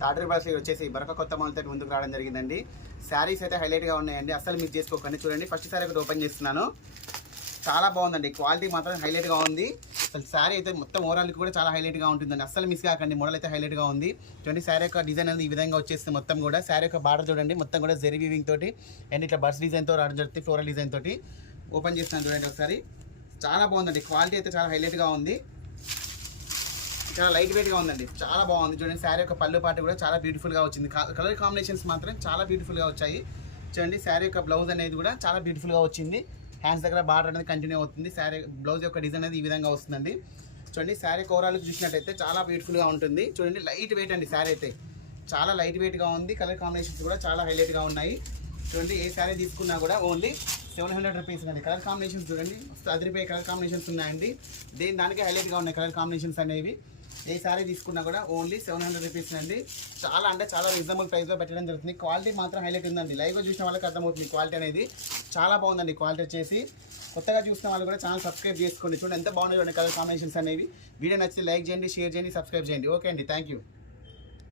తాటరి భాష వచ్చేసి మరొక కొత్త మోడల్తో ముందుకు రావడం జరిగిందండి. శారీస్ అయితే హైలైట్గా ఉన్నాయండి, అస్సలు మిస్ చేసుకోకండి. చూడండి, ఫస్ట్ శారీ ఒకటి ఓపెన్ చేస్తున్నాను. చాలా బాగుందండి, క్వాలిటీ మాత్రం హైలైట్గా ఉంది. అసలు శారీ అయితే మొత్తం ఓవరాల్కి కూడా చాలా హైలైట్గా ఉంటుందండి, అస్సలు మిస్ కాకండి. మోడల్ అయితే హైలైట్గా ఉంది. చూడండి, శారీ యొక్క డిజైన్ అనేది ఈ విధంగా వచ్చేస్తుంది. మొత్తం కూడా శారీ యొక్క బార్డర్ చూడండి, మొత్తం కూడా జెరీ వీవింగ్ తోటి అండ్ ఇట్లా బర్డ్స్ డిజైన్తో రావడం జరుగుతుంది. ఫ్లోరల్ డిజైన్ తోటి ఓపెన్ చేస్తున్నాను. చూడండి ఒకసారి, చాలా బాగుందండి, క్వాలిటీ అయితే చాలా హైలైట్గా ఉంది. చాలా లైట్ వెయిట్గా ఉందండి, చాలా బాగుంది. చూడండి, శారీ యొక్క పళ్ళు పాటు కూడా చాలా బ్యూటిఫుల్గా వచ్చింది. కలర్ కాంబినేషన్స్ మాత్రం చాలా బ్యూటిఫుల్గా వచ్చాయి. చూడండి, శారీ యొక్క బ్లౌజ్ అనేది కూడా చాలా బ్యూటిఫుల్గా వచ్చింది. హ్యాండ్స్ దగ్గర బార్డర్ అనేది కంటిన్యూ అవుతుంది. శారీ బ్లౌజ్ యొక్క డిజైన్ అనేది ఈ విధంగా వస్తుందండి. చూడండి, శారీ ఓవరాల్ చూసినట్టయితే చాలా బ్యూటిఫుల్గా ఉంటుంది. చూడండి, లైట్ వెయిట్ అండి, శారీ అయితే చాలా లైట్ వెయిట్గా ఉంది. కలర్ కాంబినేషన్స్ కూడా చాలా హైలైట్గా ఉన్నాయి. చూడండి, ఏ శారీ తీసుకున్నా కూడా ఓన్లీ 700 రూపీస్ అండి. కలర్ కాంబినేషన్స్ చూడండి, అదిరిపోయే కలర్ కాంబినేషన్స్ ఉన్నాయండి. దానికి హైలైట్గా ఉన్నాయి కలర్ కాంబినేషన్స్ అనేవి. ఏ శారీ తీసుకున్నా కూడా ఓన్లీ 700 రూపీస్ అండి. చాలా అంటే చాలా రీజనబుల్ ప్రైస్లో పెట్టడం జరుగుతుంది. క్వాలిటీ మాత్రం హైలైట్ ఉందండి. లైవ్గా చూసిన వాళ్ళకి అర్థమవుతుంది క్వాలిటీ అనేది చాలా బాగుందండి. క్వాలిటీ వచ్చేసి కొత్తగా చూసిన వాళ్ళు కూడా ఛానల్ సబ్స్క్రైబ్ చేసుకోండి. చూడండి ఎంత బాగున్నాయి కలర్ కాంబినేషన్స్ అనేవి. వీడియో నచ్చితే లైక్ చేయండి, షేర్ చేయండి, సబ్స్క్రైబ్ చేయండి. ఓకే అండి, థ్యాంక్ యూ.